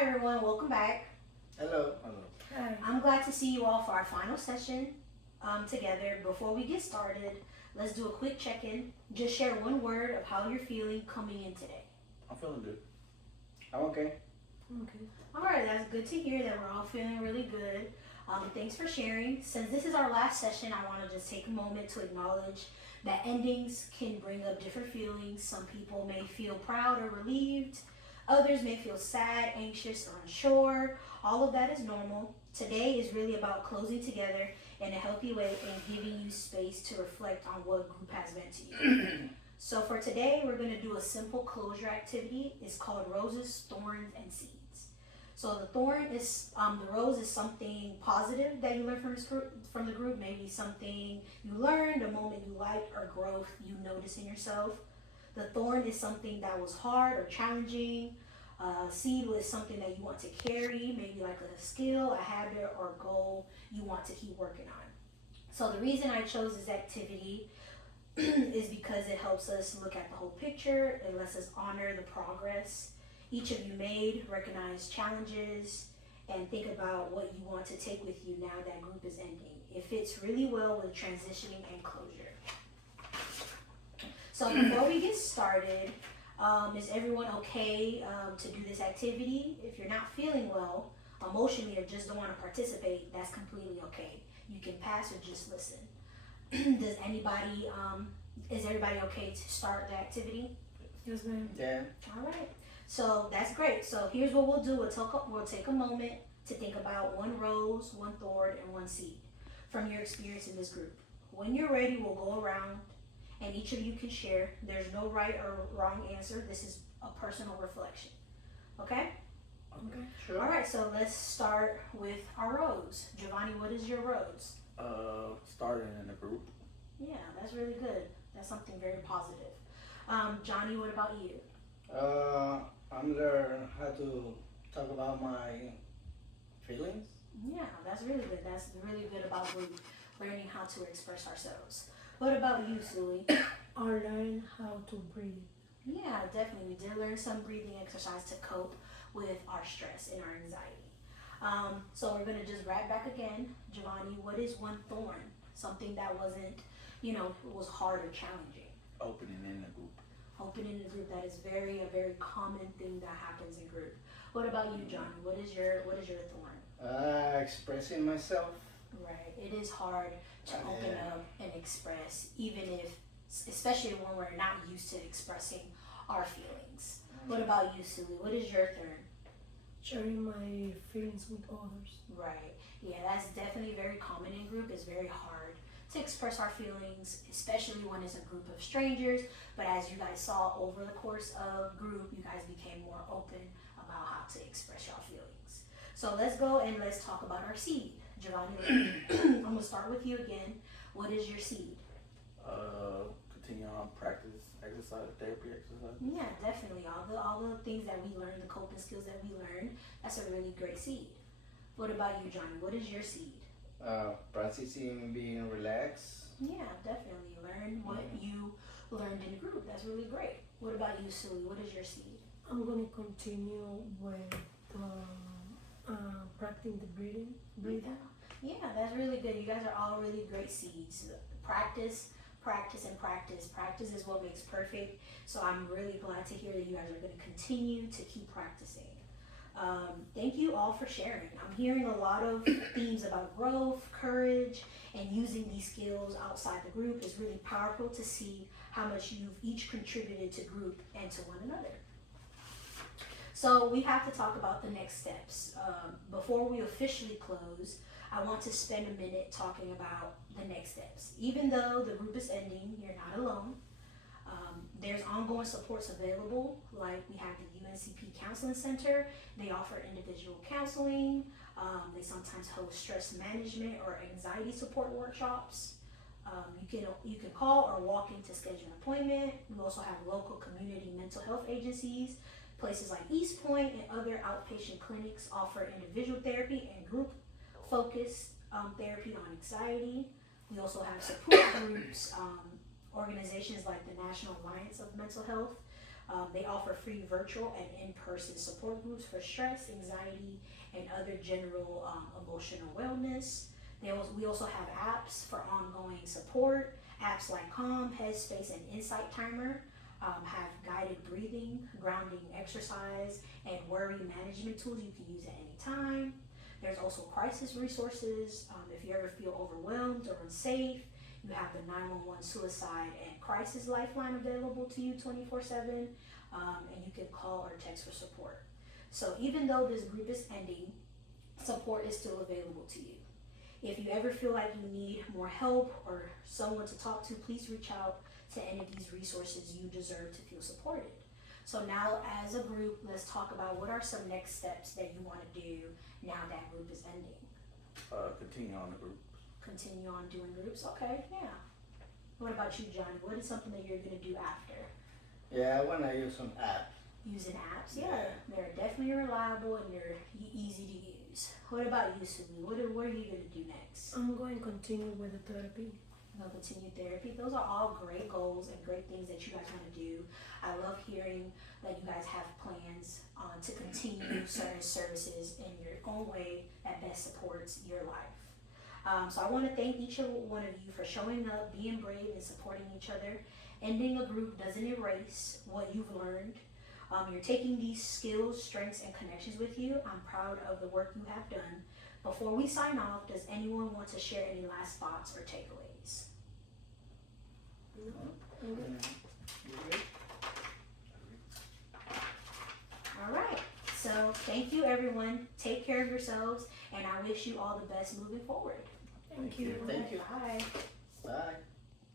Hi everyone, welcome back. Hello. Hello. Hi. I'm glad to see you all for our final session together. Before we get started, let's do a quick check-in. Just share one word of how you're feeling coming in today. I'm feeling good. I'm okay. Okay. All right, that's good to hear that we're all feeling really good. Thanks for sharing. Since this is our last session, I want to just take a moment to acknowledge that endings can bring up different feelings. Some people may feel proud or relieved. Others may feel sad, anxious, or unsure. All of that is normal. Today is really about closing together in a healthy way and giving you space to reflect on what group has meant to you. So for today, we're going to do a simple closure activity. It's called Roses, Thorns, and Seeds. So the the rose is something positive that you learned from the group. Maybe something you learned, a moment you liked, or growth you noticed in yourself. The thorn is something that was hard or challenging. Seed was something that you want to carry, maybe like a skill, a habit, or a goal you want to keep working on. So the reason I chose this activity is because it helps us look at the whole picture. It lets us honor the progress each of you made, recognize challenges, and think about what you want to take with you now that group is ending. It fits really well with transitioning and closure. So before we get started, is everyone okay to do this activity? If you're not feeling well emotionally or just don't want to participate, that's completely okay. You can pass or just listen. Does anybody, is everybody okay to start the activity? Yes, ma'am. Yeah. All right. So that's great. So here's what we'll do. We'll take a moment to think about one rose, one thorn, and one seed from your experience in this group. When you're ready, we'll go around and each of you can share. There's no right or wrong answer. This is a personal reflection. Okay? Okay. Sure. All right, so let's start with our rose. Giovanni, what is your rose? Starting in a group. Yeah, that's really good. That's something very positive. Johnny, what about you? I'm learning how to talk about my feelings. Yeah, that's really good. That's really good about learning how to express ourselves. What about you, Suey? I learn how to breathe. Yeah, definitely. We did learn some breathing exercise to cope with our stress and our anxiety. So we're gonna just wrap back again. Giovanni, what is one thorn? Something that wasn't, was hard or challenging. Opening in a group. Opening a group, that is a very common thing that happens in group. What about you, Johnny? What is your thorn? Expressing myself. Right. It is hard to open up and express, especially when we're not used to expressing our feelings. What about you, Suli? What is your thorn? Sharing my feelings with others. Right. Yeah, that's definitely very common in group. It's very hard to express our feelings, especially when it's a group of strangers. But as you guys saw over the course of group, you guys became more open about how to express your feelings. So let's go and let's talk about our seed. Giovanni, I'm gonna start with you again. What is your seed? Continue on practice exercise, therapy exercise. Yeah, definitely. All the things that we learned, the coping skills that we learned, that's a really great seed. What about you, Johnny? What is your seed? Practicing being relaxed. Yeah, definitely. Learn what you learned in group. That's really great. What about you, Suli? What is your seed? I'm gonna continue with practicing the breathing. Yeah, that's really good. You guys are all really great seeds. Practice, practice, and practice. Practice is what makes perfect. So I'm really glad to hear that you guys are going to continue to keep practicing. Thank you all for sharing. I'm hearing a lot of themes about growth, courage, and using these skills outside the group is really powerful to see how much you've each contributed to group and to one another. So we have to talk about the next steps. Before we officially close, I want to spend a minute talking about the next steps. Even though the group is ending, you're not alone. There's ongoing supports available, like we have the UNCP Counseling Center. They offer individual counseling. They sometimes host stress management or anxiety support workshops. You can call or walk in to schedule an appointment. We also have local community mental health agencies. Places like East Point and other outpatient clinics offer individual therapy and group focused therapy on anxiety. We also have support groups, organizations like the National Alliance of Mental Health, They offer free virtual and in-person support groups for stress, anxiety, and other general emotional wellness. We also have apps for ongoing support. Apps like Calm, Headspace, and Insight Timer have guided breathing, grounding exercise, and worry management tools you can use at any time. There's also crisis resources. If you ever feel overwhelmed or unsafe, you have the 911 suicide and crisis lifeline available to you 24/7, and you can call or text for support. So even though this group is ending, support is still available to you. If you ever feel like you need more help or someone to talk to, please reach out to any of these resources. You deserve to feel supported. So now as a group, let's talk about what are some next steps that you want to do now that group is ending. Continue on the group. Continue on doing groups? Okay, yeah. What about you, Johnny? What is something that you're going to do after? Yeah, I want to use some apps. Using apps? Yeah. Yeah. They're definitely reliable and they're easy to use. What about you, Sumi? What are you going to do next? I'm going to continue with the therapy. Continue therapy. Those are all great goals and great things that you guys want to do. I love hearing that you guys have plans to continue certain services in your own way that best supports your life. So I want to thank each and one of you for showing up, being brave, and supporting each other. Ending a group doesn't erase what you've learned. You're taking these skills, strengths, and connections with you. I'm proud of the work you have done. Before we sign off, does anyone want to share any last thoughts or takeaways? You good? All right. So thank you, everyone. Take care of yourselves, and I wish you all the best moving forward. Thank you. Thank you. Bye. Bye.